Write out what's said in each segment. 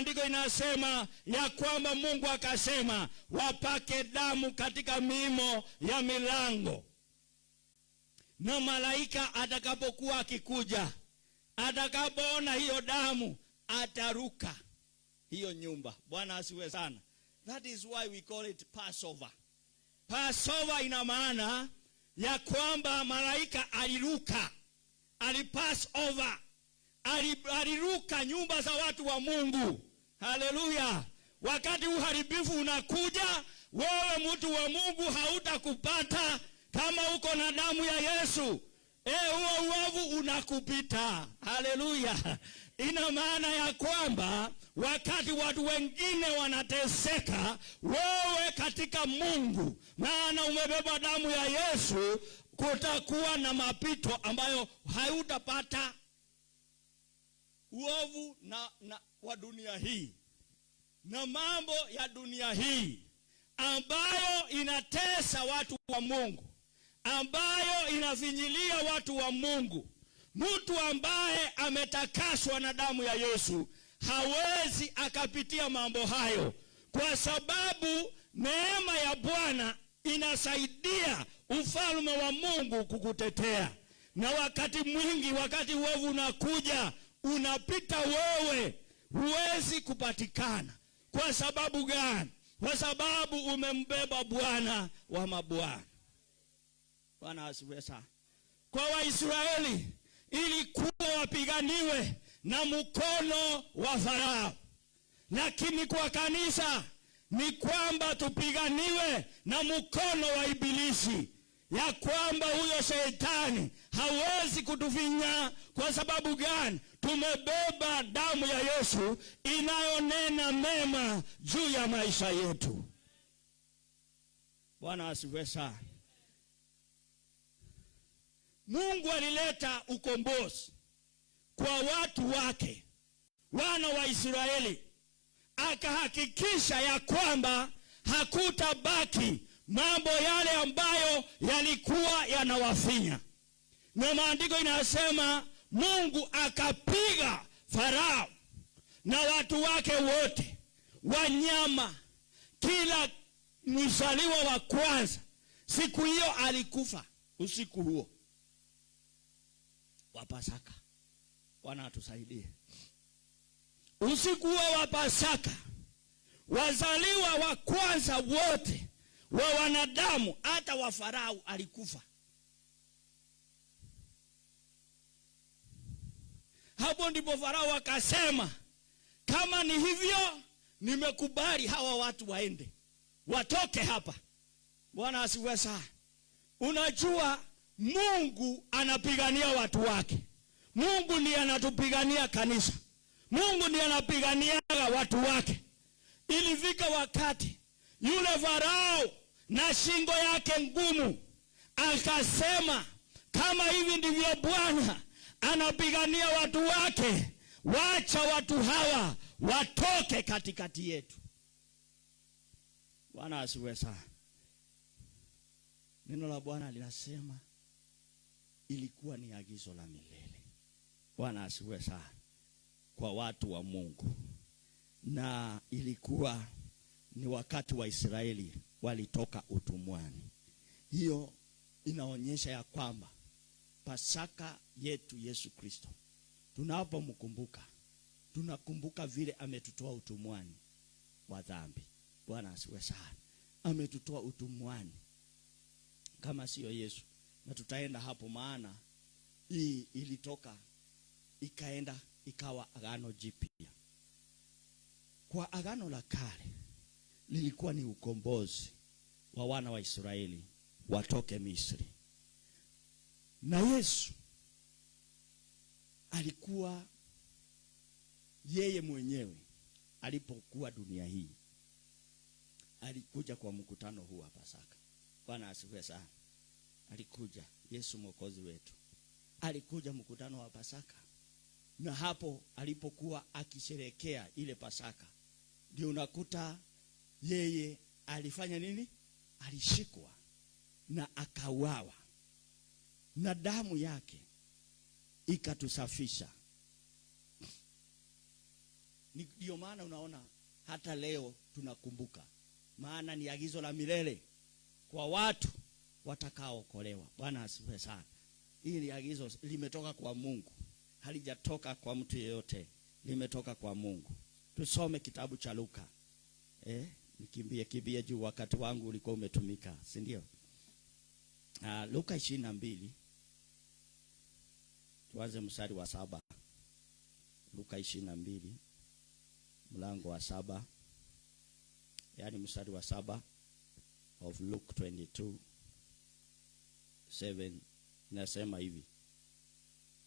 maandiko inasema ya kwamba Mungu akasema wapake damu katika miimo ya milango. Na malaika atakapokuwa akikuja, atakapoona hiyo damu, ataruka hiyo nyumba. Bwana asiwe sana. That is why we call it Passover. Passover ina maana ya kwamba malaika aliruka, alipass over, aliruka nyumba za watu wa Mungu. Haleluya. Wakati uharibifu unakuja, wewe mtu wa Mungu hautakupata kama uko na damu ya Yesu. Huo uovu unakupita. Haleluya. Ina maana ya kwamba wakati watu wengine wanateseka, wewe katika Mungu, maana umebeba damu ya Yesu, kutakuwa na mapito ambayo hautapata uovu na wa dunia hii na mambo ya dunia hii ambayo inatesa watu wa Mungu, ambayo inafinyilia watu wa Mungu. Mtu ambaye ametakaswa na damu ya Yesu hawezi akapitia mambo hayo, kwa sababu neema ya Bwana inasaidia ufalme wa Mungu kukutetea. Na wakati mwingi, wakati uovu unakuja, unapita wewe, huwezi kupatikana. Kwa sababu gani? Kwa sababu umembeba Bwana wa mabwana. Bwana asifiwe sana. Kwa Waisraeli ilikuwa wapiganiwe na mkono wa Farao, lakini kwa kanisa ni kwamba tupiganiwe na mkono wa Ibilisi, ya kwamba huyo shetani hawezi kutufinya. Kwa sababu gani? Tumebeba damu ya Yesu inayonena mema juu ya maisha yetu. Bwana asifiwe sana. Mungu alileta ukombozi kwa watu wake, wana wa Israeli. Akahakikisha ya kwamba hakutabaki mambo yale ambayo yalikuwa yanawafinya. Na maandiko inasema Mungu akapiga Farao na watu wake wote, wanyama, kila mzaliwa wa kwanza. Siku hiyo alikufa, usiku huo wa Pasaka. Bwana atusaidie. Usiku huo wa Pasaka, wazaliwa wa kwanza wote wa wanadamu, hata wa Farao, alikufa. Hapo ndipo Farao akasema, kama ni hivyo, nimekubali hawa watu waende, watoke hapa. Bwana asifiwe sana. Unajua Mungu anapigania watu wake. Mungu ndiye anatupigania kanisa. Mungu ndiye anapigania watu wake. Ilifika wakati yule Farao na shingo yake ngumu akasema, kama hivi ndivyo Bwana anapigania watu wake, wacha watu hawa watoke katikati yetu. Bwana asifiwe sana. Neno la Bwana linasema ilikuwa ni agizo la milele. Bwana asifiwe sana, kwa watu wa Mungu. Na ilikuwa ni wakati wa Israeli walitoka utumwani. Hiyo inaonyesha ya kwamba Pasaka yetu Yesu Kristo, tunapomkumbuka, tunakumbuka vile ametutoa utumwani wa dhambi. Bwana asifiwe sana. Ametutoa utumwani. Kama sio Yesu, na tutaenda hapo, maana hii ilitoka ikaenda ikawa agano jipya. Kwa agano la kale lilikuwa ni ukombozi wa wana wa Israeli watoke Misri. Na Yesu alikuwa yeye mwenyewe alipokuwa dunia hii, alikuja kwa mkutano huu wa Pasaka. Bwana asifiwe sana. Alikuja Yesu Mwokozi wetu, alikuja mkutano wa Pasaka. Na hapo alipokuwa akisherehekea ile Pasaka, ndio unakuta yeye alifanya nini? Alishikwa na akauawa, na damu yake ikatusafisha. Ndio maana unaona hata leo tunakumbuka, maana ni agizo la milele kwa watu watakaookolewa. Bwana asifiwe sana. Hili ni agizo limetoka kwa Mungu, halijatoka kwa mtu yeyote, limetoka kwa Mungu. Tusome kitabu cha Luka. Nikimbie juu wakati wangu ulikuwa umetumika, si ndio? Luka 22. Tuanze mstari wa 7. Luka 22 mlango wa 7. Yaani mstari wa 7 of Luke 22:7 nasema hivi: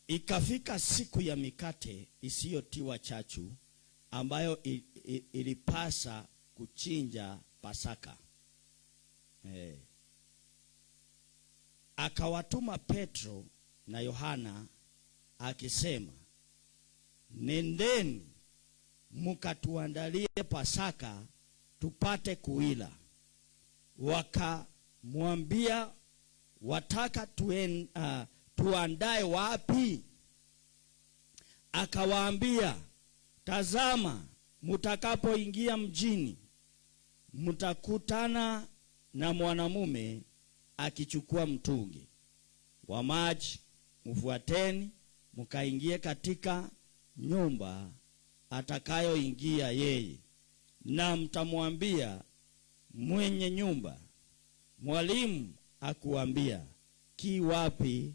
ikafika siku ya mikate isiyotiwa chachu, ambayo ilipasa kuchinja Pasaka. Akawatuma Petro na Yohana akisema, nendeni mkatuandalie Pasaka tupate kuila. Wakamwambia, wataka tuandae wapi? Akawaambia, tazama, mtakapoingia mjini mtakutana na mwanamume akichukua mtungi wa maji. Mfuateni mkaingie katika nyumba atakayoingia yeye, na mtamwambia mwenye nyumba, mwalimu akuambia, ki wapi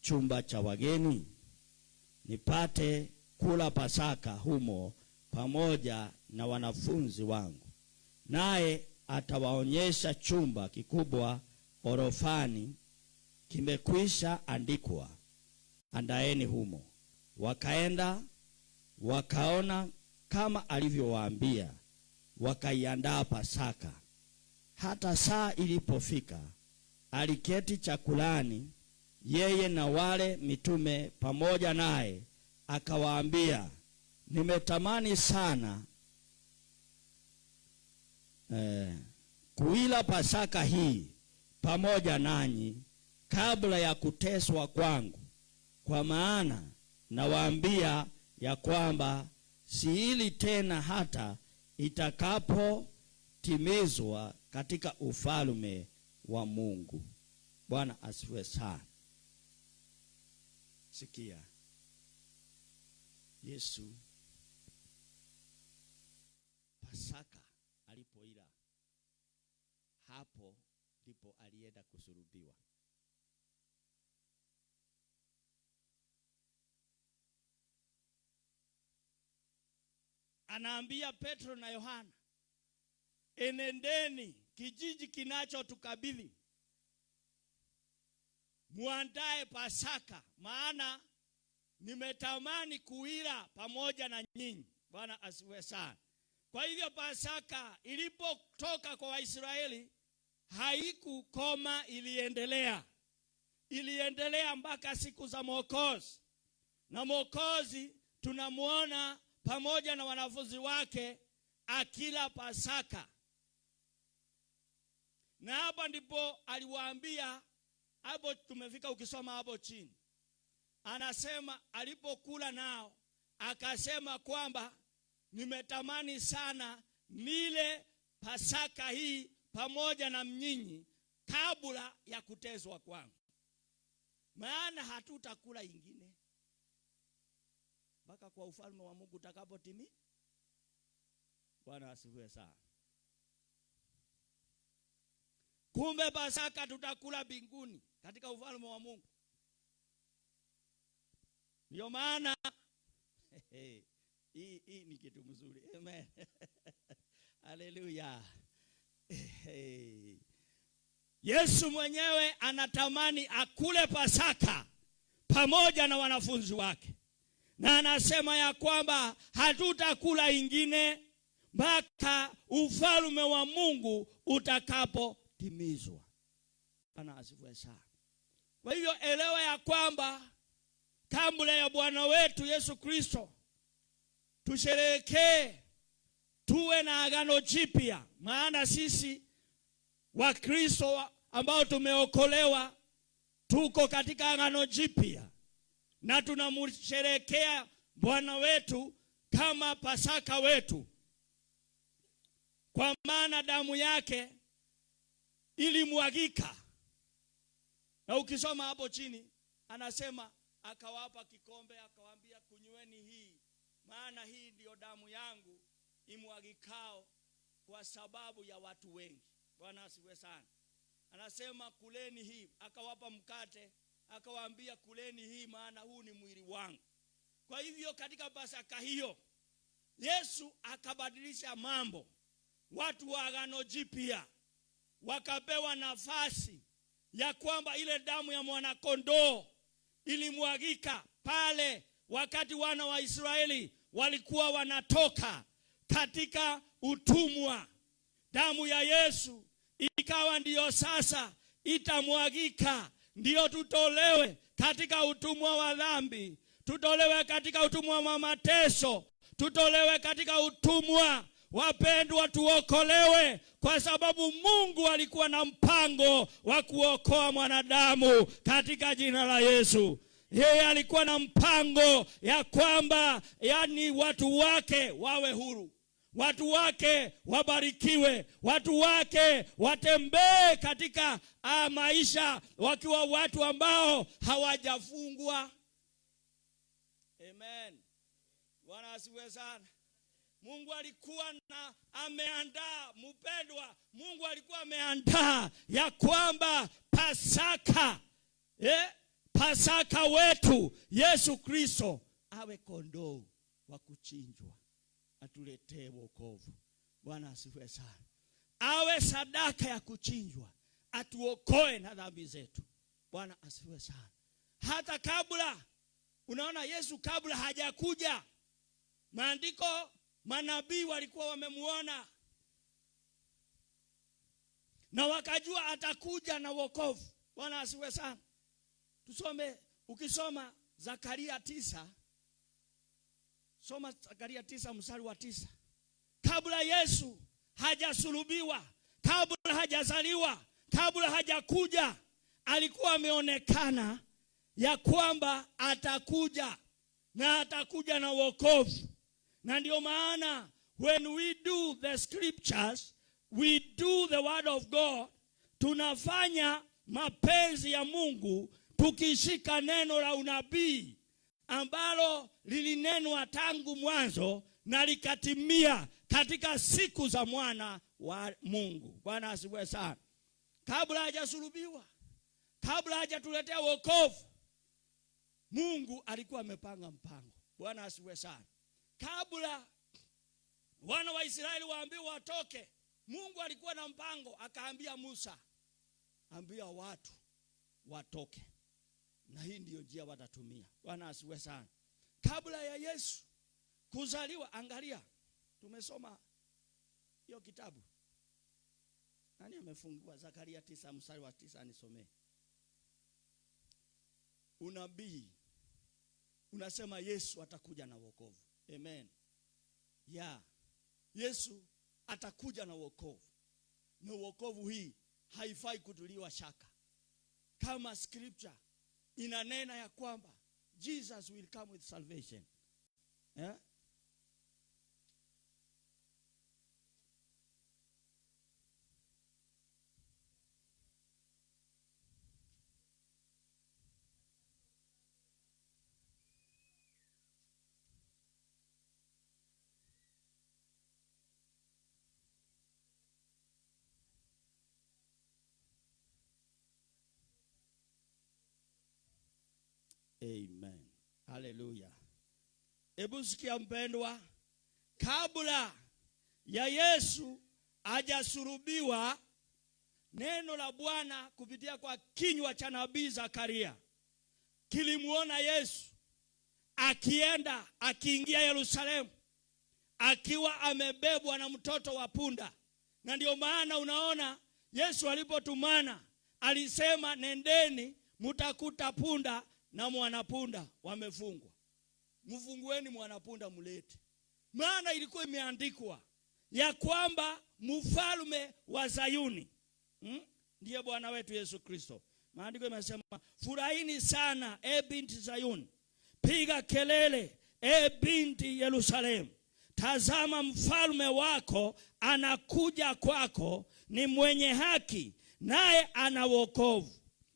chumba cha wageni, nipate kula Pasaka humo pamoja na wanafunzi wangu. Naye atawaonyesha chumba kikubwa orofani, kimekwisha andikwa, andaeni humo. Wakaenda wakaona kama alivyowaambia, wakaiandaa Pasaka. Hata saa ilipofika, aliketi chakulani, yeye na wale mitume pamoja naye. Akawaambia, nimetamani sana kuila Pasaka hii pamoja nanyi kabla ya kuteswa kwangu. Kwa maana nawaambia ya kwamba siili tena hata itakapotimizwa katika ufalme wa Mungu. Bwana asifiwe sana. Sikia, Yesu Pasaka alipoila, hapo ndipo alienda kusulubiwa. Anaambia Petro na Yohana, enendeni kijiji kinachotukabidhi, muandae Pasaka, maana nimetamani kuila pamoja na nyinyi. Bwana asifiwe sana. Kwa hivyo Pasaka ilipotoka kwa Waisraeli haikukoma, iliendelea mpaka siku za Mwokozi. Na Mwokozi tunamuona pamoja na wanafunzi wake akila Pasaka. Na hapa ndipo aliwaambia, hapo tumefika, ukisoma hapo chini anasema alipokula nao akasema kwamba nimetamani sana nile Pasaka hii pamoja na mnyinyi kabla ya kuteswa kwangu, maana hatutakula ingine mpaka kwa ufalme wa Mungu utakapotimia. Bwana asifiwe sana. Kumbe Pasaka tutakula mbinguni katika ufalme wa Mungu. Ndio maana hii ni kitu mzuri. Amen. Haleluya. Yesu mwenyewe anatamani akule Pasaka pamoja na wanafunzi wake, na anasema ya kwamba hatutakula ingine mpaka ufalme wa Mungu utakapotimizwa. Bwana asifiwe sana. Kwa hivyo elewa ya kwamba kabla ya Bwana wetu Yesu Kristo tusherehekee, tuwe na agano jipya, maana sisi wa Kristo ambao tumeokolewa tuko katika agano jipya, na tunamsherehekea Bwana wetu kama Pasaka wetu, kwa maana damu yake ilimwagika. Na ukisoma hapo chini anasema akawapa kikombe, akawaambia kunyweni hii, maana hii ndiyo damu yangu imwagikao kwa sababu ya watu wengi. Bwana asifiwe sana. Anasema kuleni hii, akawapa mkate, akawaambia kuleni hii, maana huu ni mwili wangu. Kwa hivyo katika Pasaka hiyo Yesu akabadilisha mambo. Watu wa Agano Jipya wakapewa nafasi ya kwamba ile damu ya mwanakondoo ilimwagika pale wakati wana wa Israeli walikuwa wanatoka katika utumwa. Damu ya Yesu ikawa ndiyo sasa itamwagika, ndiyo tutolewe katika utumwa wa dhambi, tutolewe katika utumwa wa mateso, tutolewe katika utumwa. Wapendwa, tuokolewe kwa sababu Mungu alikuwa na mpango wa kuokoa mwanadamu katika jina la Yesu. Yeye alikuwa na mpango ya kwamba yani watu wake wawe huru, watu wake wabarikiwe, watu wake watembee katika maisha wakiwa watu ambao hawajafungwa. Amen. Bwana asifiwe sana. Mungu alikuwa ameandaa, mpendwa, Mungu alikuwa ameandaa ya kwamba Pasaka wetu Yesu Kristo awe kondoo wa kuchinjwa, atuletee wokovu. Bwana asifiwe sana. Awe sadaka ya kuchinjwa, atuokoe na dhambi zetu. Bwana asifiwe sana. Hata kabla, unaona Yesu kabla hajakuja, maandiko, manabii walikuwa wamemuona na wakajua atakuja na wokovu. Bwana asifiwe sana. Tusome, ukisoma Zakaria 9, soma Zakaria 9 mstari wa 9. Kabla Yesu hajasulubiwa, kabla hajazaliwa, kabla hajakuja, alikuwa ameonekana ya kwamba atakuja na atakuja na wokovu. Na ndio maana when we do the scriptures, we do the word of God, tunafanya mapenzi ya Mungu tukishika neno la unabii ambalo lilinenwa tangu mwanzo na likatimia katika siku za mwana wa Mungu. Bwana asifiwe sana. Kabla hajasulubiwa, kabla hajatuletea wokovu, Mungu alikuwa amepanga mpango. Bwana asifiwe sana. Kabla wana wa Israeli waambiwa watoke, Mungu alikuwa na mpango, akaambia Musa, ambia watu watoke, na hii ndiyo njia watatumia. Bwana asifiwe sana. Kabla ya Yesu kuzaliwa, angalia, tumesoma hiyo kitabu. Nani amefungua Zakaria 9 mstari wa 9 anisomee? Unabii unasema Yesu atakuja na wokovu. Amen. Yesu atakuja na wokovu. Na wokovu hii haifai kutuliwa shaka. Kama scripture inanena ya kwamba Jesus will come with salvation. Amen. Hallelujah. Hebu sikia mpendwa, kabla ya Yesu hajasulubiwa, neno la Bwana kupitia kwa kinywa cha nabii Zakaria kilimuona Yesu akiingia Yerusalemu akiwa amebebwa na mtoto wa punda. Na ndio maana unaona Yesu alipotumana alisema, nendeni mutakuta punda na mwanapunda wamefungwa, mfungueni mwanapunda mulete. Maana ilikuwa imeandikwa ya kwamba mfalme wa Zayuni ndiye Bwana wetu Yesu Kristo. Maandiko yamesema, furahini sana binti Zayuni, piga kelele e binti Yerusalemu, tazama mfalme wako anakuja kwako, ni mwenye haki, naye ana wokovu,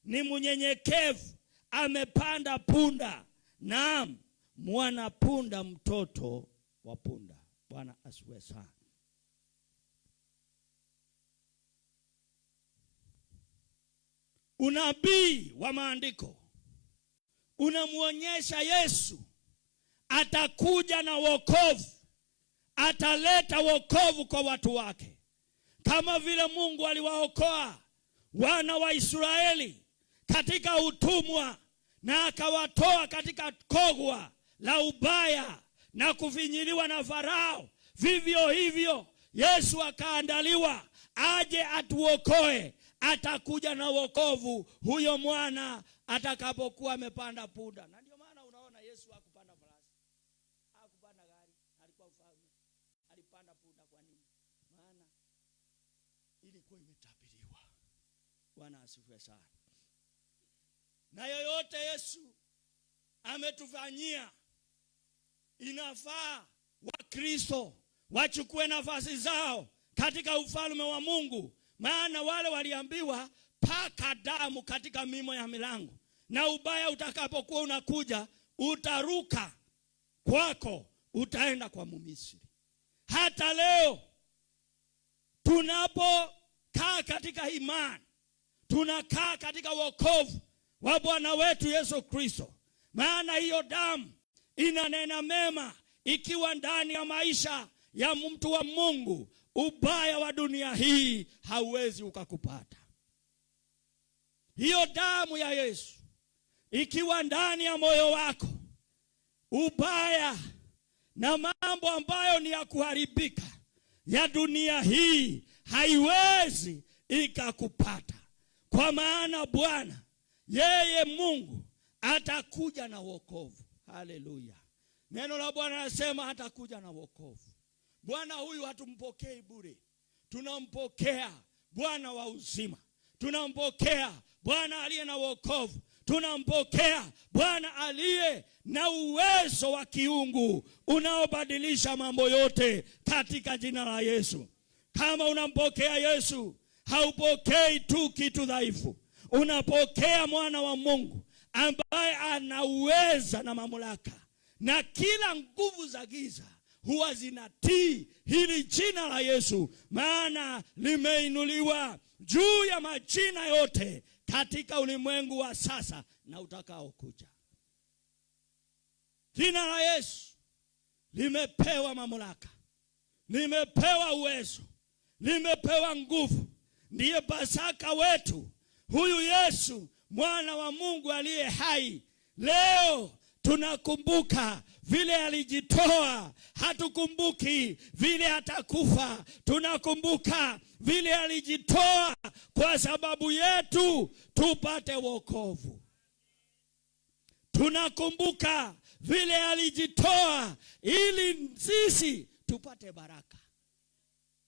ni mnyenyekevu, amepanda punda, naam, mwana punda, mtoto wa punda. Bwana asifiwe sana. Unabii wa maandiko unamuonyesha Yesu atakuja na wokovu, ataleta wokovu kwa watu wake, kama vile Mungu aliwaokoa wana wa Israeli katika utumwa na akawatoa katika kogwa la ubaya na kufinyiliwa na Farao. Vivyo hivyo Yesu akaandaliwa aje atuokoe. Atakuja na wokovu huyo mwana atakapokuwa amepanda punda. Na ndio maana unaona Yesu hakupanda farasi, hakupanda gari, alikuwa mfalme, alipanda punda. Kwa nini? Maana ilikuwa imetabiriwa. Bwana asifiwe sana. Na yoyote Yesu ametufanyia, inafaa Wakristo wachukue nafasi zao katika ufalme wa Mungu. Maana wale waliambiwa paka damu katika mimo ya milango, na ubaya utakapokuwa unakuja utaruka kwako, utaenda kwa Misri. Hata leo tunapokaa katika imani, tunakaa katika wokovu wa Bwana wetu Yesu Kristo, maana hiyo damu inanena mema. Ikiwa ndani ya maisha ya mtu wa Mungu, ubaya wa dunia hii hauwezi ukakupata. Hiyo damu ya Yesu ikiwa ndani ya moyo wako, ubaya na mambo ambayo ni ya kuharibika ya dunia hii haiwezi ikakupata, kwa maana Bwana yeye Mungu atakuja na wokovu. Haleluya. Neno la Bwana nasema atakuja na wokovu. Bwana huyu hatumpokei bure. Tunampokea Bwana wa uzima. Tunampokea Bwana aliye na wokovu. Tunampokea Bwana aliye na uwezo wa kiungu unaobadilisha mambo yote katika jina la Yesu. Kama unampokea Yesu, haupokei tu kitu dhaifu. Unapokea mwana wa Mungu ambaye ana uweza na mamlaka, na kila nguvu za giza huwa zinatii hili jina la Yesu, maana limeinuliwa juu ya majina yote katika ulimwengu wa sasa na utakao kuja. Jina la Yesu limepewa mamlaka, limepewa uwezo, limepewa nguvu. Ndiye Pasaka wetu, huyu Yesu mwana wa Mungu aliye hai. Leo tunakumbuka vile alijitoa, hatukumbuki vile atakufa. Tunakumbuka vile alijitoa kwa sababu yetu tupate wokovu. Tunakumbuka vile alijitoa ili sisi tupate baraka.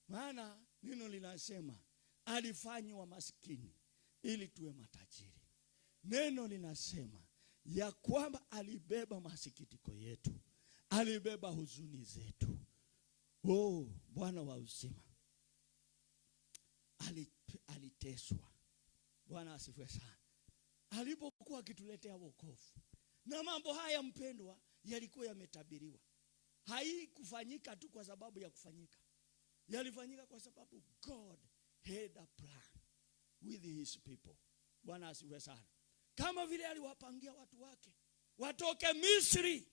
Maana neno linasema alifanywa maskini ili tuwe matajiri. Neno linasema ya kwamba alibeba masikitiko yetu, alibeba huzuni zetu. Oh, Bwana wa uzima aliteswa. Bwana asifiwe sana. Alipokuwa akituletea wokovu. Na mambo haya mpendwa, yalikuwa yametabiriwa. Haikufanyika tu kwa sababu ya kufanyika. Yalifanyika kwa sababu God had a plan with his people. Bwana asifiwe sana. Kama vile aliwapangia watu wake watoke Misri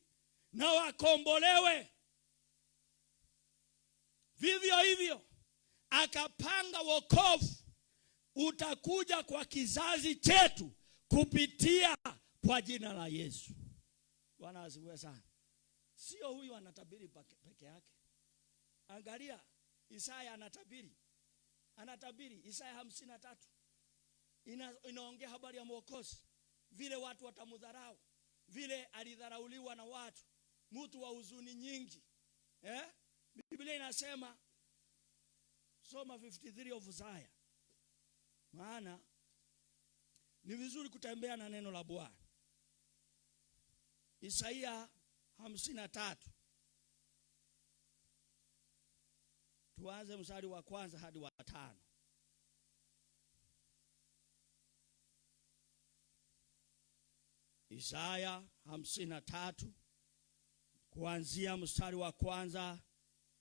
na wakombolewe, vivyo hivyo akapanga wokovu utakuja kwa kizazi chetu kupitia kwa jina la Yesu. Bwana asifiwe sana. Sio huyu anatabiri peke yake. Angalia Isaya anatabiri. Isaya 53 inaongea habari ya Mwokozi, vile watu watamudharau, vile alidharauliwa na watu, mtu wa huzuni nyingi. Biblia inasema, soma 53 of Isaiah. Maana ni vizuri kutembea na neno la Bwana. Isaya 53. Tuanze mstari wa kwanza hadi wa 5. Isaya 53 kuanzia mstari wa kwanza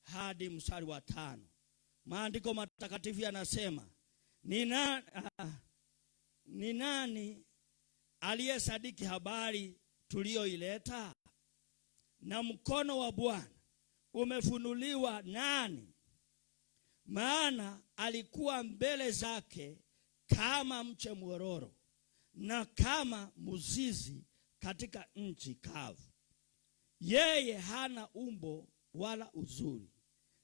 hadi mstari wa 5. Maandiko matakatifu yanasema, ni nani aliyesadiki habari tuliyoileta? Na mkono wa Bwana umefunuliwa nani? Maana alikuwa mbele zake kama mche mwororo na kama mzizi katika nchi kavu. Yeye hana umbo wala uzuri,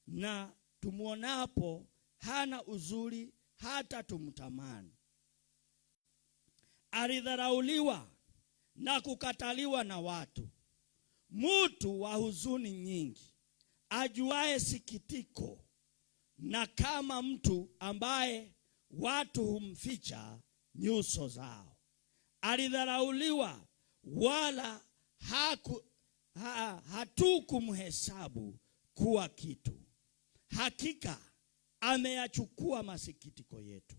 na tumuonapo hana uzuri hata tumtamani. Alidharauliwa na kukataliwa na watu, mtu wa huzuni nyingi, ajuaye sikitiko, na kama mtu ambaye watu humficha nyuso zao. Alidharauliwa wala hatukumhesabu kuwa kitu. Hakika ameyachukua masikitiko yetu,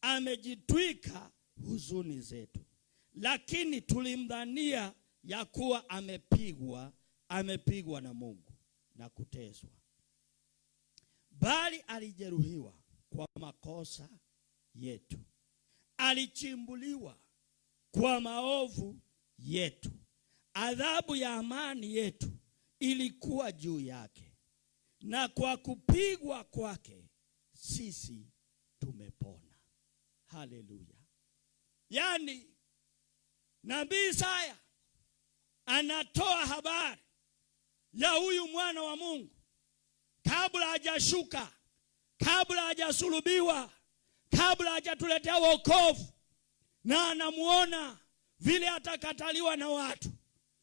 amejitwika huzuni zetu. Lakini tulimdhania ya kuwa amepigwa na Mungu na kuteswa. Bali alijeruhiwa kwa makosa yetu, alichimbuliwa kwa maovu yetu. Adhabu ya amani yetu ilikuwa juu yake, na kwa kupigwa kwake sisi tumepona. Haleluya! Yani nabii Isaya anatoa habari ya huyu mwana wa Mungu kabla hajashuka, kabla hajasulubiwa, kabla hajatuletea wokovu, na anamuona vile atakataliwa na watu.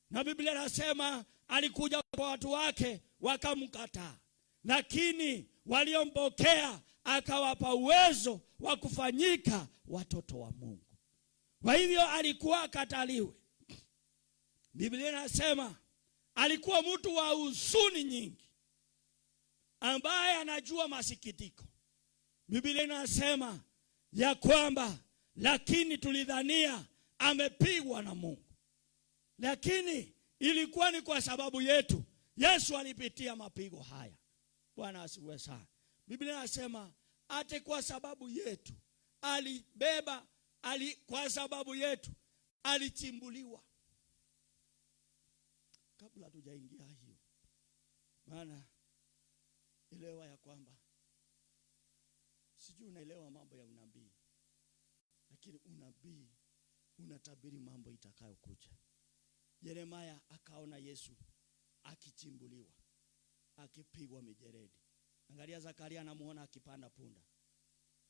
Na Biblia inasema alikuja kwa watu wake wakamkataa, lakini waliompokea akawapa uwezo wa kufanyika watoto wa Mungu. Kwa hivyo alikuwa akataliwe. Biblia inasema alikuwa mtu wa huzuni nyingi, ambaye anajua masikitiko. Biblia inasema ya kwamba lakini tulidhania amepigwa na Mungu. Lakini ilikuwa ni kwa sababu yetu. Yesu alipitia mapigo haya. Bwana asifiwe sana. Biblia inasema ate kwa sababu yetu alibeba, kwa sababu yetu alichimbuliwa. Kabla tujaingia hiyo, maana elewa ya kwamba sijui unaelewa mambo ya unabii, lakini unabii unatabiri mambo itakayokuja. Yeremia akaona Yesu akichimbuliwa, akipigwa mijeredi. Angalia Zakaria anamuona akipanda punda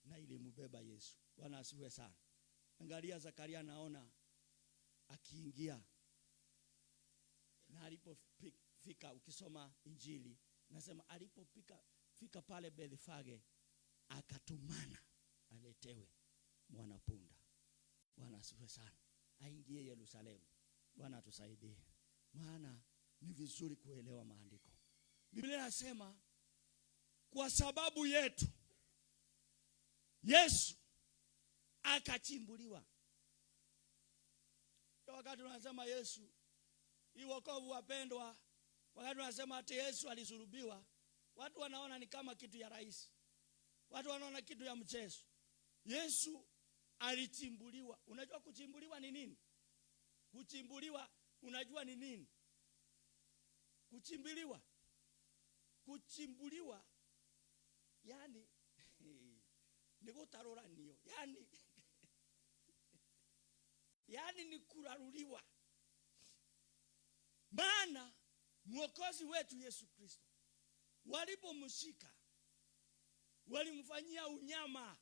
na ilimbeba Yesu. Bwana asifiwe sana. Angalia Zakaria anaona akiingia, na alipofika, ukisoma Injili nasema alipofika pale Bethfage akatumana aletewe mwana punda. Bwana asifiwe sana. Aingie Yerusalemu. Bwana atusaidie, maana ni vizuri kuelewa maandiko. Biblia inasema kwa sababu yetu Yesu akachimbuliwa. Wakati tunasema Yesu, hii wokovu wapendwa, wakati tunasema ati Yesu alisulubiwa, watu wanaona ni kama kitu ya rahisi. Watu wanaona kitu ya mchezo. Yesu alichimbuliwa. Unajua kuchimbuliwa ni nini? Kuchimbuliwa unajua ni nini? Kuchimbuliwa yani ni kutarora niyo. Yani ni kuraruliwa. Maana Mwokozi wetu Yesu Kristo walipomshika walimfanyia unyama.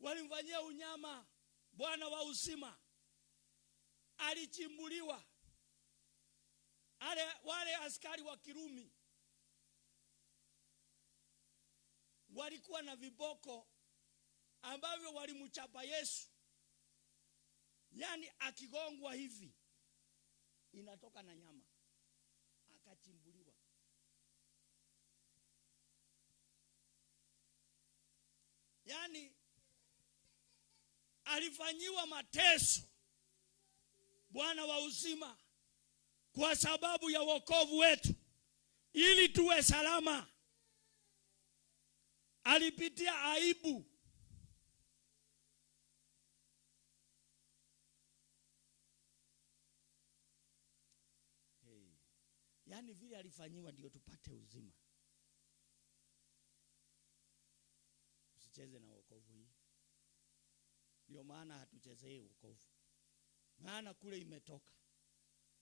Walimfanyia unyama. Bwana wa uzima alichimbuliwa. Wale askari wa Kirumi walikuwa na viboko ambavyo walimchapa Yesu. Yani akigongwa hivi inatoka na nyama, akachimbuliwa. Yani alifanyiwa mateso Bwana wa uzima kwa sababu ya wokovu wetu, ili tuwe salama. Alipitia aibu. Yani vile alifanyiwa ndio tupate uzima. Usicheze na wokovu hii. Ndio maana hatuchezei wokovu. Maana kule imetoka,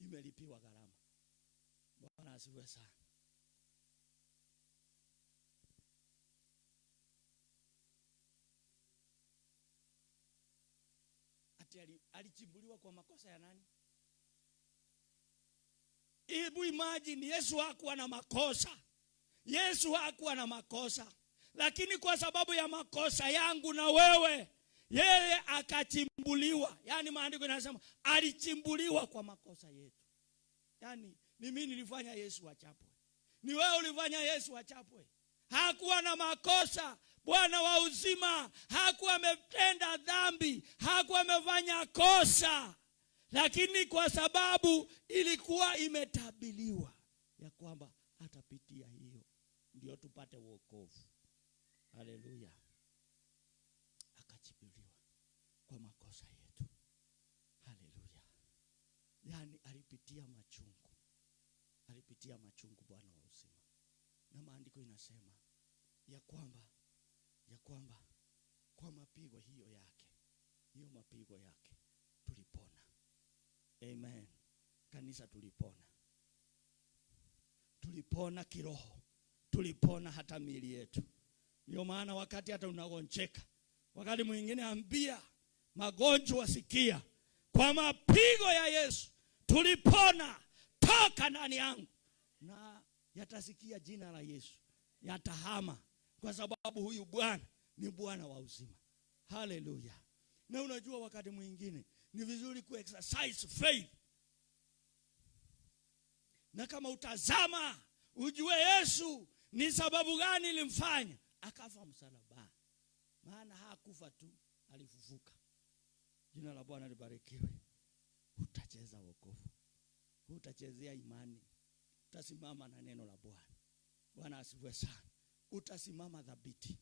imelipiwa gharama. Bwana asifiwe sana. Ati alichimbuliwa kwa makosa ya nani? Hebu imagine, Yesu hakuwa na makosa. Yesu hakuwa na makosa. Lakini kwa sababu ya makosa yangu na wewe, yeye akachimbuliwa. Yani maandiko yanasema alichimbuliwa kwa makosa yetu. Yani ni mimi nilifanya Yesu achapwe, ni wewe ulifanya Yesu achapwe. Hakuwa na makosa. Bwana wa uzima hakuwa ametenda dhambi, hakuwa amefanya kosa. Lakini kwa sababu ilikuwa imetabiliwa ya kwamba atapitia hiyo, ndio tupate wokovu. Haleluya. Akachibuliwa kwa makosa yetu. Haleluya. Yani alipitia machungu. Alipitia machungu Bwana wa uzima. Na maandiko inasema ya kwamba kwa mapigo hiyo yake, hiyo mapigo yake tulipona. Amen. Kanisa, tulipona. Tulipona kiroho. Tulipona hata miili yetu. Ndio maana wakati hata unagonjeka, wakati mwingine ambia magonjwa sikia, kwa mapigo ya Yesu tulipona, toka ndani yangu. Na yatasikia jina la Yesu, yatahama, kwa sababu huyu Bwana ni Bwana wa uzima. Haleluya. Na unajua wakati mwingine ni vizuri ku-exercise faith. Na kama utazama, ujue Yesu ni sababu gani ilimfanya akafa msalabani. Maana hakufa tu, alifufuka. Jina la Bwana libarikiwe. Utacheza wokovu, utachezea imani, utasimama na neno la Bwana. Bwana asifiwe sana. Utasimama dhabiti.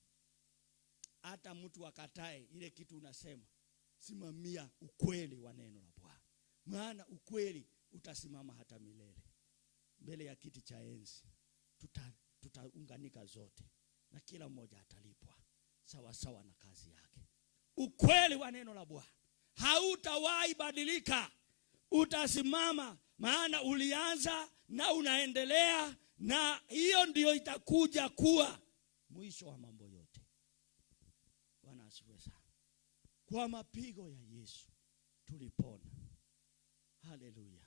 Hata mtu akatae ile kitu unasema, simamia ukweli wa neno la Bwana. Maana ukweli utasimama hata milele. Mbele ya kiti cha enzi tutaunganika zote, na kila mmoja atalipwa sawa sawa na kazi yake. Ukweli wa neno la Bwana hautawahi badilika. Utasimama, maana ulianza na unaendelea, na hiyo ndio itakuja kuwa mwisho wa mambo yote. Bwana asifiwe sana. Kwa mapigo ya Yesu tulipona. Haleluya.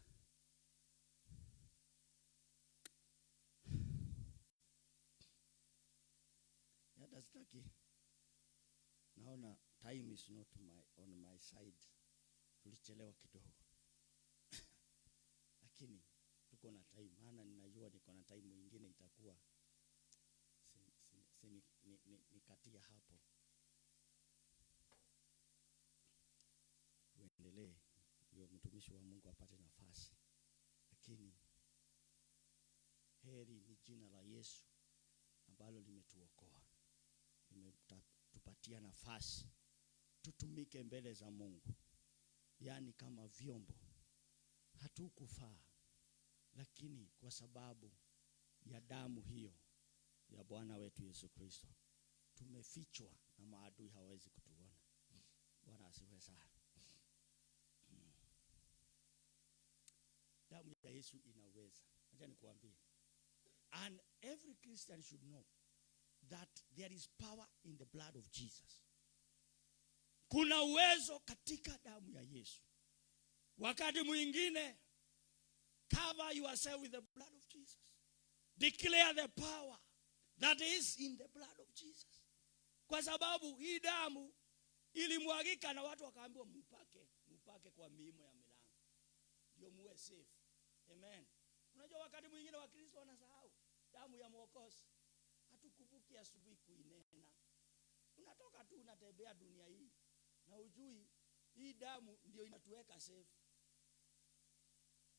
Yatastaki. Naona time is not on my side. Tulichelewa kidogo. Lakini tuko na time. Maana ninajua niko na time nyingine itakuwa nikatia hapo. Uendelee, ndio mtumishi wa Mungu apate nafasi. Lakini heri ni jina la Yesu ambalo limetuokoa. Limetupatia nafasi tutumike mbele za Mungu. Yani kama vyombo. Hatukufaa, lakini kwa sababu ya damu hiyo ya Bwana wetu Yesu Kristo tumefichwa na maadui hawezi kutuona. Bwana asifiwe sana. Damu ya Yesu inaweza. Acha nikuambie. And every Christian should know that there is power in the blood of Jesus. Kuna uwezo katika damu ya Yesu. Wakati mwingine, cover yourself with the blood of Jesus. Declare the power that is in the blood of Jesus. Kwa sababu hii damu ilimwagika na watu wakaambiwa mpake kwa miimo ya milango, ndio muwe safe. asubuhi kuinena. Unatoka tu unatembea dunia hii na ujui hii damu ndio inatuweka safe.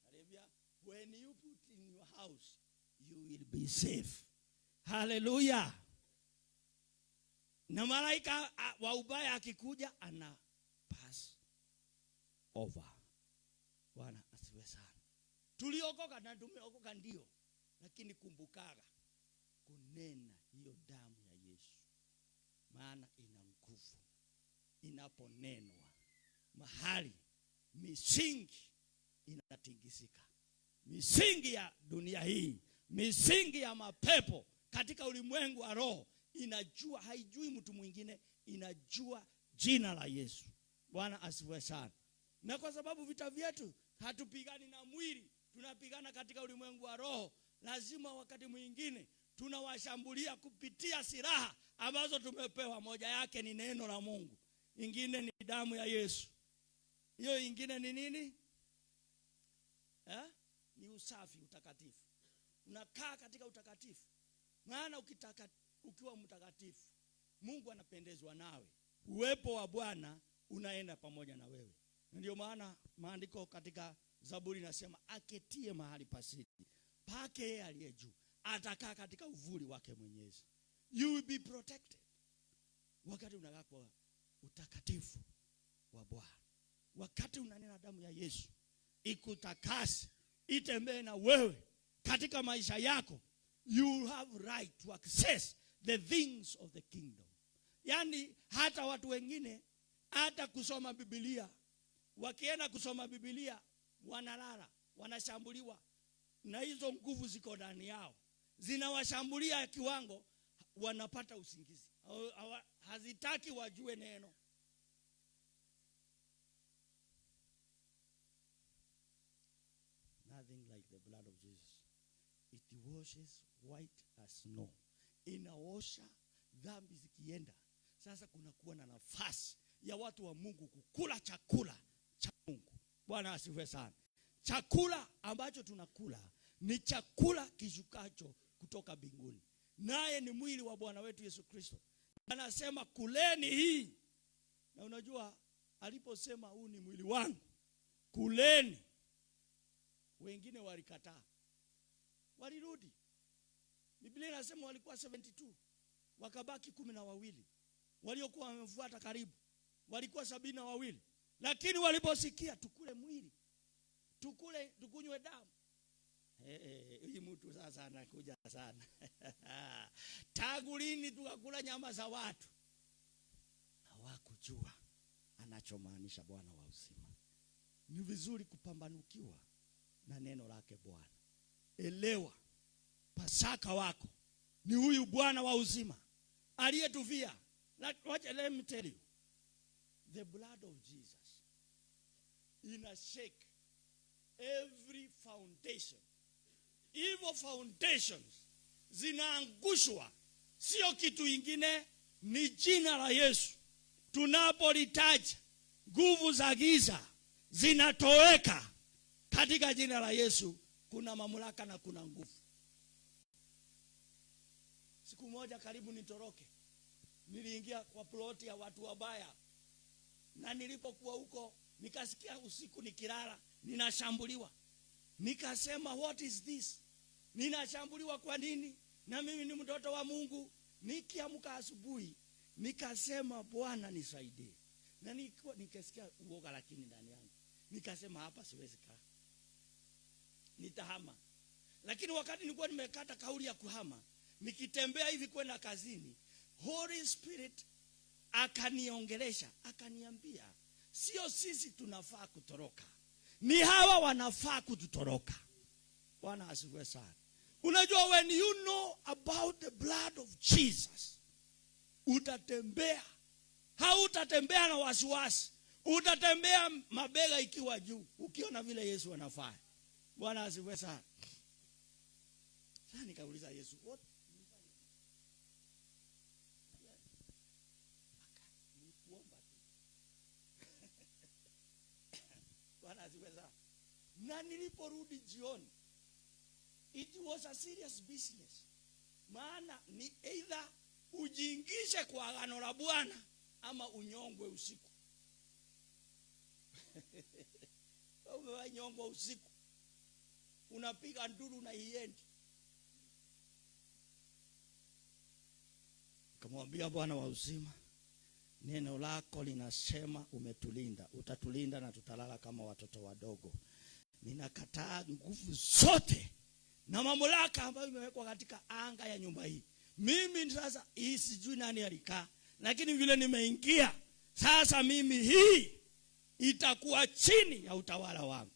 Haleluya. When you put in your house, you will be safe. Hallelujah. Na malaika wa ubaya akikuja ana pass over. Bwana asiwe sana. Tuliokoka na tumeokoka ndio, lakini kumbukaga kunena hiyo damu ya Yesu, maana ina nguvu. Inaponenwa mahali misingi inatingizika. Misingi ya dunia hii, misingi ya mapepo katika ulimwengu wa roho inajua, haijui mtu mwingine, inajua jina la Yesu. Bwana asifiwe sana. Na kwa sababu vita vyetu hatupigani na mwili, tunapigana katika ulimwengu wa roho, lazima wakati mwingine tunawashambulia kupitia silaha ambazo tumepewa. Moja yake ni neno la Mungu, ingine ni damu ya Yesu. Hiyo ingine ni nini? Ni usafi, utakatifu. Unakaa katika utakatifu. Maana ukiwa mtakatifu, Mungu anapendezwa nawe. Uwepo wa Bwana unaenda pamoja na wewe. Ndio maana maandiko katika Zaburi nasema aketie mahali pasiri pake yeye aliye juu atakaa katika uvuli wake Mwenyezi. You will be protected. Wakati unakaa kwa utakatifu wa Bwana, wakati unanena damu ya Yesu ikutakase, itembee na wewe katika maisha yako, you have right to access the things of the kingdom. Yani hata watu wengine hata kusoma Biblia, wakienda kusoma Biblia wanalala, wanashambuliwa na hizo nguvu ziko ndani yao, zinawashambulia kiwango wanapata usingizi. Hazitaki wajue neno. Nothing like the blood of Jesus. It washes white as snow. Inaosha dhambi zikienda. Sasa kuna kuwa na nafasi ya watu wa Mungu kukula chakula cha Mungu. Bwana asifiwe sana. Chakula ambacho tunakula ni chakula kishukacho kutoka mbinguni. Naye ni mwili wa Bwana wetu Yesu Kristo. Anasema kuleni hii. Na unajua aliposema huu ni mwili wangu, kuleni, wengine walikataa. Walirudi. Biblia inasema walikuwa 72. Wakabaki 12. Waliokuwa wamefuata karibu walikuwa 72. Lakini waliposikia tukule mwili, tukunywe damu. Huyu mtu sasa anakuja sana. Tangu lini tukakula nyama za watu? Hawakujua anachomaanisha Bwana wa uzima. Ni vizuri kupambanukiwa na neno lake Bwana. Elewa Pasaka wako ni huyu Bwana wa uzima aliyetuvia. Let me tell you, the blood of Jesus shake every foundation. Evil foundations zinaangushwa. Sio kitu ingine, ni jina la Yesu. Tunapolitaja, nguvu za giza zinatoweka. Katika jina la Yesu kuna mamlaka na kuna nguvu. Siku moja karibu nitoroke, niliingia kwa ploti ya watu wabaya. Na nilipokuwa huko nikasikia usiku nikilala ninashambuliwa. Nikasema what is this? Ninashambuliwa kwa nini? Na mimi ni mtoto wa Mungu. Nikiamka asubuhi nikasema Bwana nisaidie. Na nikasikia uoga lakini ndani yangu. Nikasema hapa siwezi kaa, nitahama. Lakini wakati nilikuwa nimekata kauli ya kuhama, nikitembea hivi kwenda kazini, Holy Spirit akaniongelesha, akaniambia sio sisi tunafaa kutoroka, ni hawa wanafaa kututoroka. Bwana asifiwe sana. Unajua when you know about the blood of Jesus, utatembea, hautatembea na wasiwasi. Utatembea mabega ikiwa juu, ukiona vile Yesu anafanya. Bwana asifiwe sana. Sasa nikauliza Yesu, what? Nikuomba tu. Bwana asifiwe sana. Na niliporudi jioni, it was a serious business. Maana ni either ujiingishe kwa agano la Bwana ama unyongwe usiku. Umewanyongwa usiku, unapiga nduru na iendi. Kamwambia Bwana wa uzima, neno lako linasema umetulinda, utatulinda na tutalala kama watoto wadogo. Ninakataa nguvu zote na mamlaka ambayo imewekwa katika anga ya nyumba hii. Mimi sasa hii sijui nani alikaa, lakini vile nimeingia sasa, mimi hii itakuwa chini ya utawala wangu.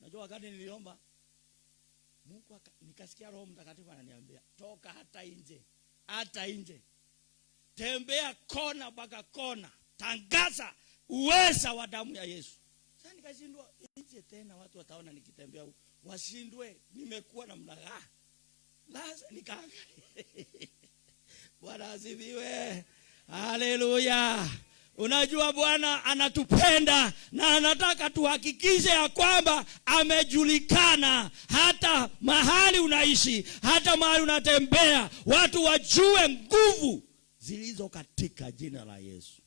Najua wakati niliomba Mungu nikasikia Roho Mtakatifu ananiambia, toka hata nje. Tembea kona mpaka kona, tangaza uweza wa damu ya Yesu. Sasa nikashindwa nje tena, watu wataona nikitembea washindwe nimekuwa na mnagaa. Lazima nikaangalia. Bwana asifiwe. Haleluya. Unajua Bwana anatupenda na anataka tuhakikishe ya kwamba amejulikana hata mahali unaishi, hata mahali unatembea, watu wajue nguvu zilizo katika jina la Yesu.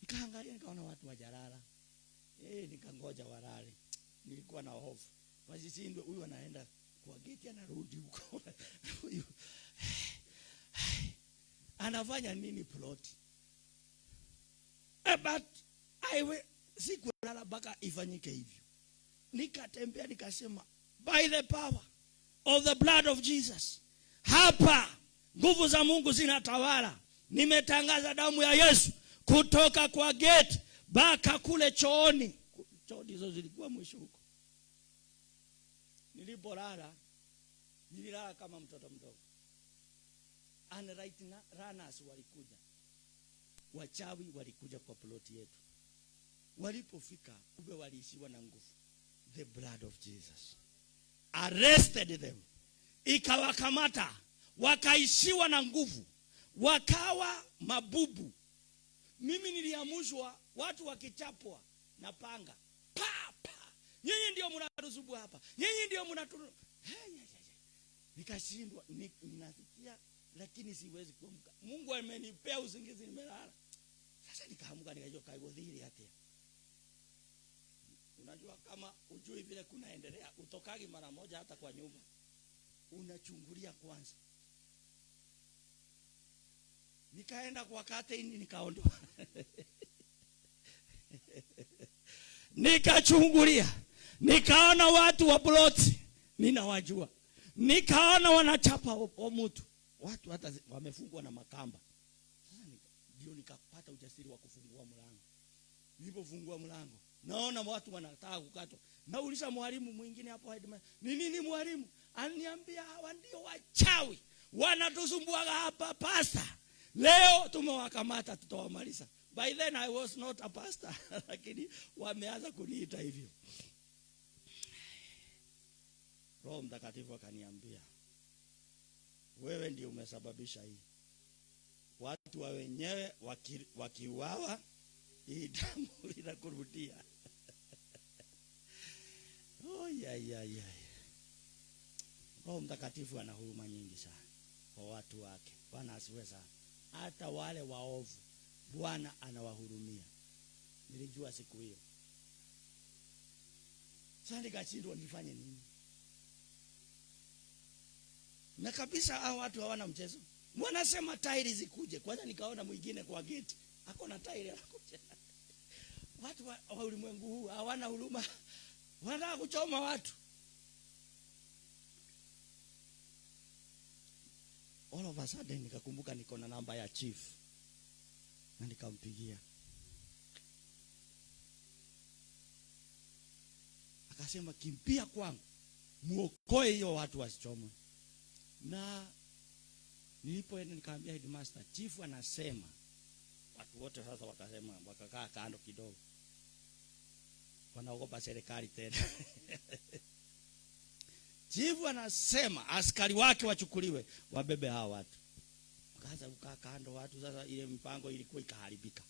Nikaangalia nikaona watu wajalala. Nikangoja walale. Nilikuwa na hofu. Wasishindwe huyu anaenda kwa geti anarudi huko. Huyu anafanya nini plot? But sikulala mpaka ifanyike hivyo. Nikatembea nikasema, by the power of the blood of Jesus, hapa nguvu za Mungu zinatawala. Nimetangaza damu ya Yesu kutoka kwa gate mpaka kule chooni. Chooni hizo zilikuwa mwisho huko. Nilipolala kama mtoto mdogo. And right runners walikuja. Wachawi walikuja kwa ploti yetu. Walipofika kumbe waliishiwa na nguvu. The blood of Jesus arrested them. Ikawakamata, wakaishiwa na nguvu, wakawa mabubu. Mimi niliamushwa, watu wakichapwa na panga. Nyinyi ndio mnatusumbua hapa. Nyinyi ndio mnatu. Nikashindwa, ninasikia lakini siwezi kuamka. Mungu amenipea usingizi, nimelala. Sasa nikaamka nikajua kaibodhiri hata. Unajua kama ujui vile kunaendelea, utokagi mara moja hata kwa nyumba. Unachungulia kwanza. Nikaenda kwa curtain nikaondoa. Nikachungulia. Nikaona watu wa ploti ninawajua. Nikaona wanachapa mtu. Watu hata wamefungwa na makamba. Sasa ndio nikapata ujasiri wa kufungua mlango. Nilipofungua mlango, naona watu wanataka kukatwa. Nauliza mwalimu mwingine hapo, ni nini mwalimu? Ananiambia hawa ndio wachawi. Wanatusumbua hapa pastor. Leo tumewakamata, tutawamaliza. By then I was not a pastor. Lakini wameanza kuniita hivyo. Roho Mtakatifu akaniambia, wewe ndio umesababisha hii. Watu wa wenyewe wakiuawa, hii damu inakurudia. Roho Mtakatifu ana huruma nyingi sana kwa watu wake. Bwana asifiwe sana. Hata wale waovu Bwana anawahurumia. Nilijua siku hiyo. Sasa nikashindwa nifanye nini? Na kabisa hao watu hawana mchezo. Wanasema tairi zikuje. Kwanza nikaona mwingine kwa gate, ako na tairi anakuja. Watu wa ulimwengu huu hawana huruma. Wanataka kuchoma watu. All of a sudden nikakumbuka niko na namba ya chief. Na nikampigia. Akasema kimbia kwangu, muokoe hiyo watu wasichomwe. Na nilipoenda nikamwambia headmaster, chief anasema. Watu wote sasa wakasema, wakakaa kando kidogo. Wanaogopa serikali tena. Chief anasema askari wake wachukuliwe, wabebe hao watu. Kaanza kukaa kando watu, sasa ile mpango ilikuwa ikaharibika.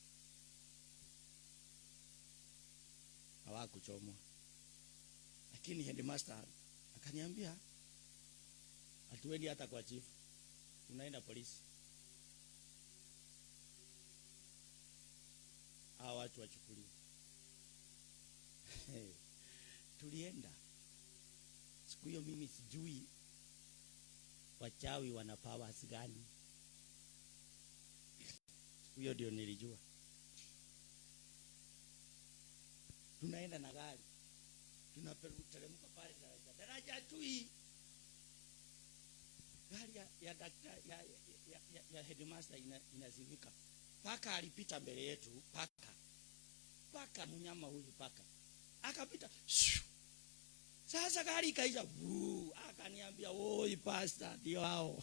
Hawakuchomwa. Lakini headmaster akaniambia, hatuendi hata kwa chief, tunaenda polisi. Hao watu wachukuliwe. Tulienda siku hiyo, mimi sijui wachawi wana powers gani. Siku hiyo ndio nilijua. Tunaenda na gari, tunateremka pale daraja tu hii, gari ya daktari ya headmaster inazimika. Paka alipita mbele yetu, paka mnyama huyu paka akapita. Sasa gari ikaisha, akaniambia oi pastor, ndio hao.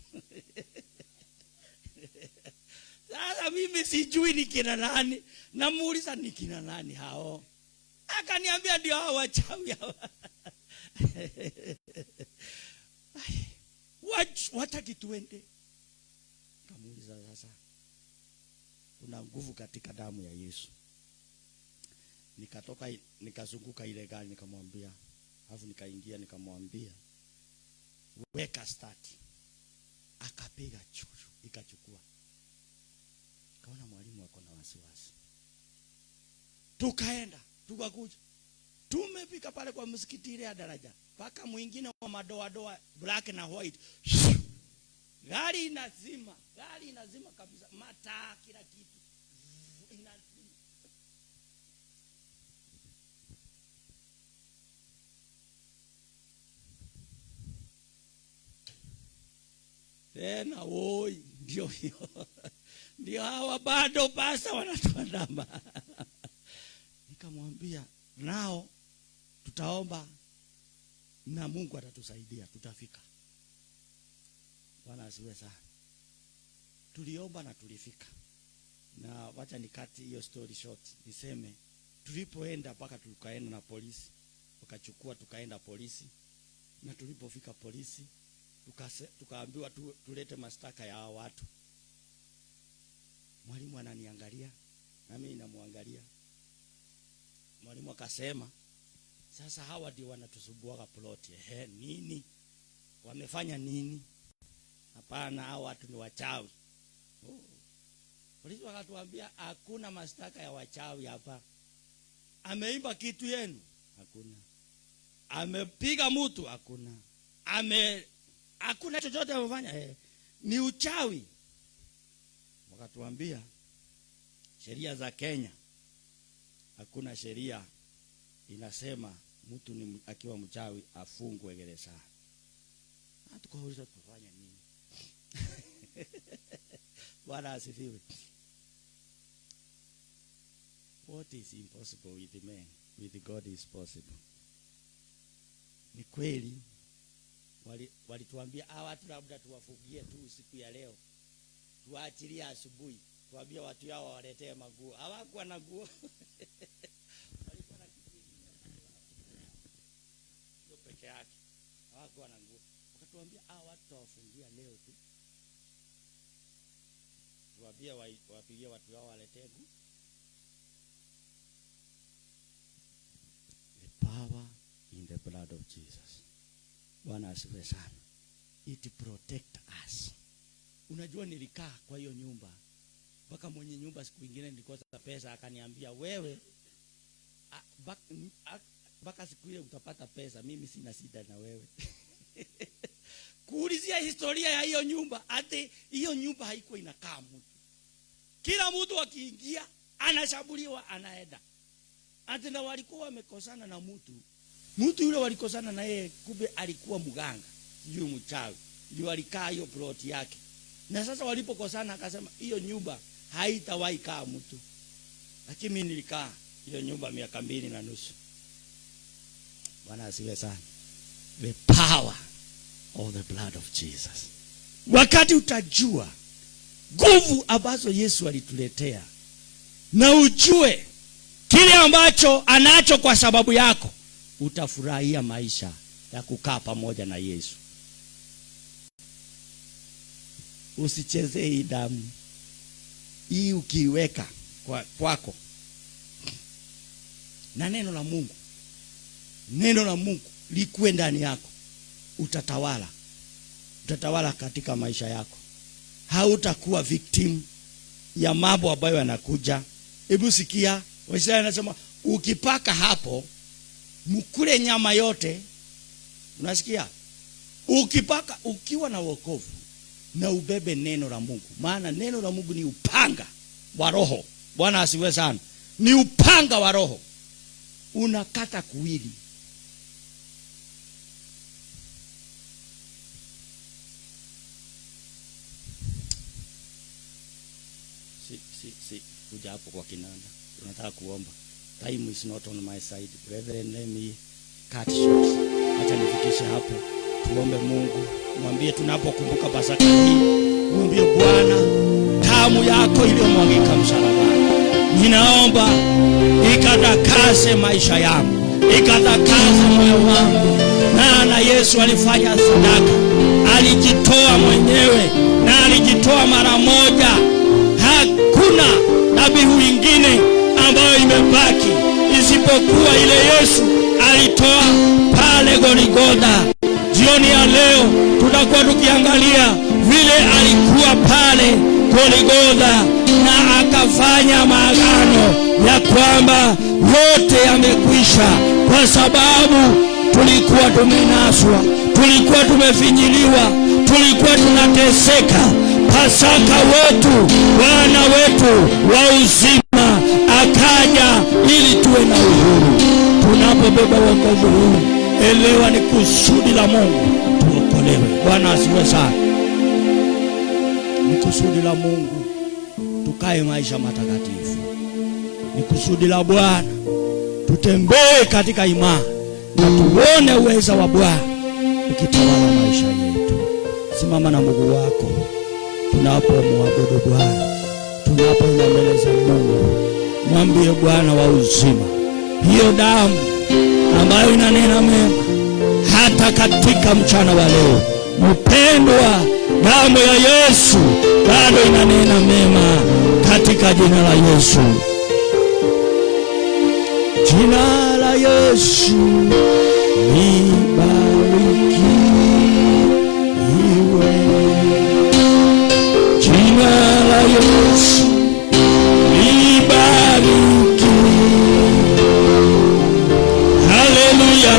Sasa mimi sijui ni kina nani, namuuliza ni kina nani hao, akaniambia ndio hao wachawi hao. Wataki tuende. Kamuuliza sasa, kuna nguvu katika damu ya Yesu. Nikatoka nikazunguka ile gari, nikamwambia, alafu nikaingia nikamwambia weka start. Akapiga chuchu, ikachukua. Kaona mwalimu wako na wasiwasi. Tukaenda, tukakuja. Tumefika pale kwa msikiti ile ya daraja. Paka mwingine wa madoa black na white. Gari inazima kabisa, mataa kila kitu inazima. Tena oi, ndio hiyo. Ndio hawa bado pasa wanatuandama. Nikamwambia nao tutaomba na Mungu atatusaidia, tutafika. Bwana asiwe sana. Tuliomba na tulifika. Na wacha nikati hiyo story short, niseme tulipoenda mpaka tukaenda na polisi, tukachukua tukaenda polisi, na tulipofika polisi tukaambiwa tulete mashtaka ya hao watu. Mwalimu ananiangalia na mimi namuangalia. Mwalimu akasema, sasa hawa ndio wanatusumbua plot. Nini? Wamefanya nini? Hapana, hao watu ni wachawi. Polisi wakatuambia hakuna mashtaka ya wachawi hapa. Ameimba kitu yenu? Hakuna. Amepiga mtu? Hakuna. Hakuna chochote amefanya. Ni uchawi. Wakatuambia sheria za Kenya, hakuna sheria inasema mtu ni akiwa mchawi afungwe gereza. Tukauliza tufanye nini? Bwana asifiwe. What is impossible with man, with God is possible. Ni kweli walituambia watu labda tuwafungie tu siku ya leo, tuachilie asubuhi, tuambie watu yao waletee maguo. Hawakuwa na nguo. Walikuwa na kitu ndio peke yake, hawakuwa na nguo. Wakatuambia watu tawafungia leo tu, tuambie wapigie watu yao waletee nguo. The power in the blood of Jesus. Bwana asifiwe sana. It protect us. Unajua nilikaa kwa hiyo nyumba mpaka mwenye nyumba siku nyingine nilikosa pesa akaniambia, wewe mpaka siku ile utapata pesa, mimi sina shida na wewe. Kuulizia historia ya hiyo nyumba, ati hiyo nyumba haikuwa inakaa mtu. Kila mtu akiingia anashambuliwa anaenda. Ati na walikuwa wamekosana na mtu yule walikosana na yeye, kumbe alikuwa mganga, sijui mchawi. Ndio alikaa hiyo plot yake. Na sasa walipokosana akasema hiyo nyumba haitawahi kaa mtu. Lakini mimi nilikaa hiyo nyumba miaka 2.5. Bwana asifiwe sana. The power of the blood of Jesus. Wakati utajua nguvu ambazo Yesu alituletea, na ujue kile ambacho anacho kwa sababu yako, utafurahia maisha ya kukaa pamoja na Yesu. Usichezee hii damu. Hii ukiweka kwako na neno la Mungu likuwe ndani yako, utatawala. utatawala katika maisha yako. Hautakuwa victim ya mambo ambayo yanakuja. Hebu sikia, Waisraeli anasema ukipaka hapo mkule nyama yote. Unasikia? Ukipaka ukiwa na wokovu na ubebe neno la Mungu. Maana neno la Mungu ni upanga wa roho. Bwana asiwe sana. Ni upanga wa roho. Unakata kuwili. Kuja hapo kwa kinanda. Tunataka kuomba. Time is not on my side. Brethren, let me cut short. Acha nifikishe hapo. Tuombe Mungu. Mwambie tunapokumbuka Pasaka hii. Mwambie Bwana, damu yako iliyomwagika msalabani, ninaomba ikatakase maisha yangu, ikatakase moyo wangu. Maana Yesu alifanya sadaka. Alijitoa mwenyewe na alijitoa mara moja. Hakuna dhabihu nyingine ambayo imebaki isipokuwa ile Yesu alitoa pale Golgotha. Jioni ya leo tutakuwa tukiangalia vile alikuwa pale Golgotha na akafanya maagano ya kwamba yote yamekwisha, kwa sababu tulikuwa tumenaswa, tulikuwa tumefinyiliwa, tulikuwa tunateseka. Pasaka wetu, Bwana wetu wa uzima akaja ili tuwe na uhuru. Tunapobeba wokovu huu, elewa ni kusudi la Mungu tuokolewe. Bwana asiwe sana. Ni kusudi la Mungu tukae maisha matakatifu. Ni kusudi la Bwana tutembee katika imani na tuone uweza wa Bwana ukitawala maisha yetu. Simama na Mungu wako tunapomwabudu Bwana, tunapoinameza Mungu. Mwambie Bwana wa uzima, hiyo damu ambayo inanena mema hata katika mchana wa leo, mpendwa, damu ya Yesu bado inanena mema katika jina la Yesu. Jina la Yesu libariki iwe. Jina la Yesu libariki. Haleluya.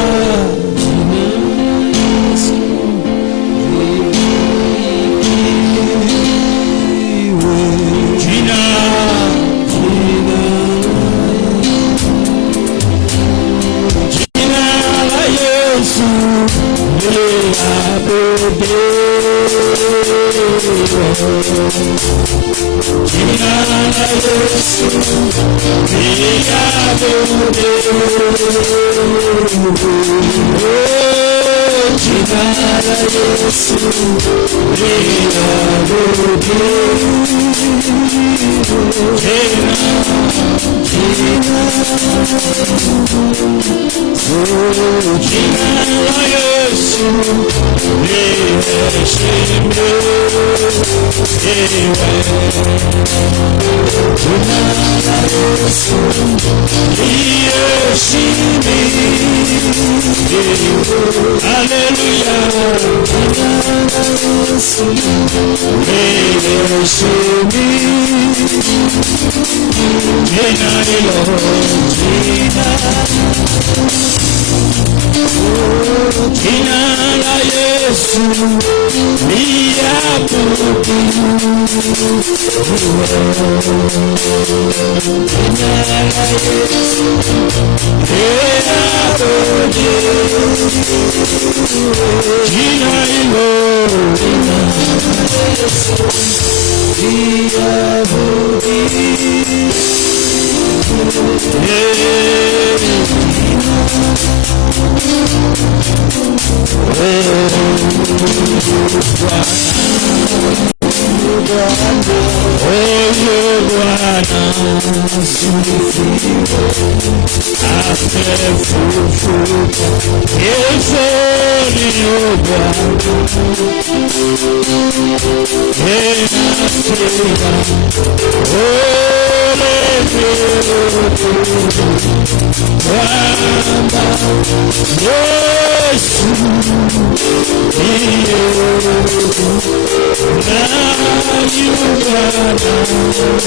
Yes,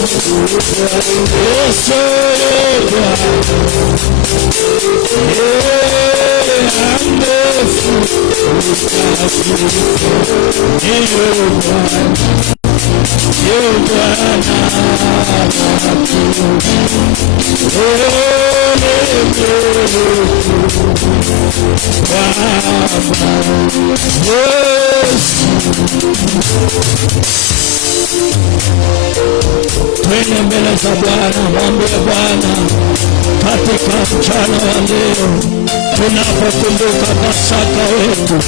Yesu twende mbele za Bwana, mwambie Bwana katika mchana wa leo tunapokumbuka Pasaka wetu,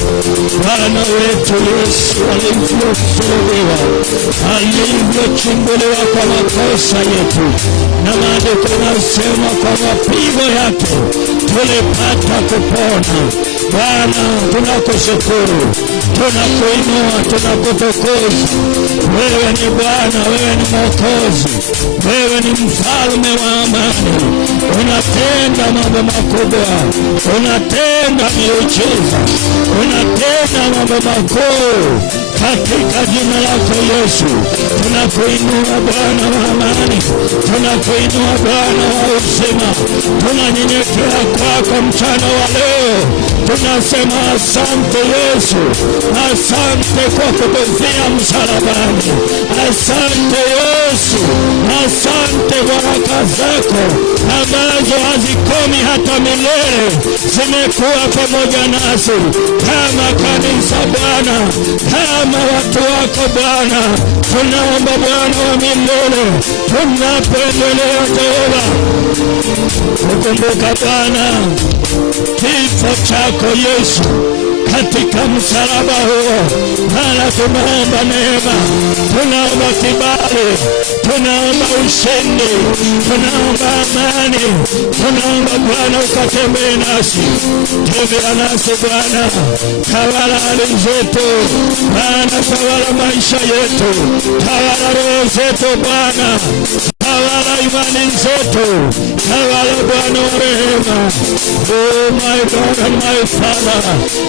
Bwana wetu Yesu alivyosulubiwa, alivyochimbuliwa kwa makosa yetu, na maandiko yanasema kwa mapigo yake tulipata kupona. Bwana tunakushukuru, tunakuinua, tunakutukuza. Wewe ni Bwana, wewe ni Mwokozi, wewe ni mfalme wa amani. Unatenda mambo makubwa, unatenda miujiza, unatenda mambo makuu katika jina lako Yesu. Tunakuinua Bwana wa amani, tunakuinua Bwana wa uzima, tunanyenyekea kwako mchana wa leo. Tunasema asante Yesu, asante kwa kutufia msalabani, asante Yesu, asante baraka zako ambazo hazikomi hata milele zimekuwa pamoja nasi kama kanisa Bwana, kama watu wako Bwana. Tunaomba Bwana wa milele, tunapoendelea Jehova kukumbuka Bwana kifo chako Yesu katika msalaba huo. Bwana tunaomba neema, tunaomba kibali, tunaomba ushindi, tunaomba amani, tunaomba Bwana ukatembee nasi, tembea nasi Bwana, tawala hali zetu Bwana, tawala maisha yetu, tawala roho zetu Bwana, tawala imani zetu, tawala Bwana wa rehema. Oh my God and my Father,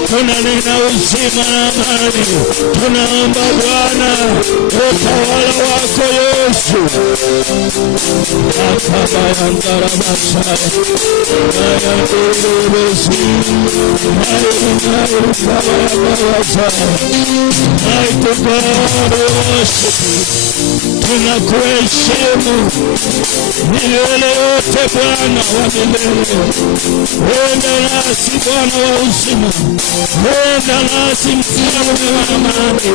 tunanena uzima na amani, tunaomba Bwana utawala wako Yesu. Akabayandara Masaya Ayadurubusi Mighty God, worship you. Tunakuheshimu milele yote Bwana wa milele. Wenda nasi Bwana wa uzima, wenda nasi mfalme wa amani.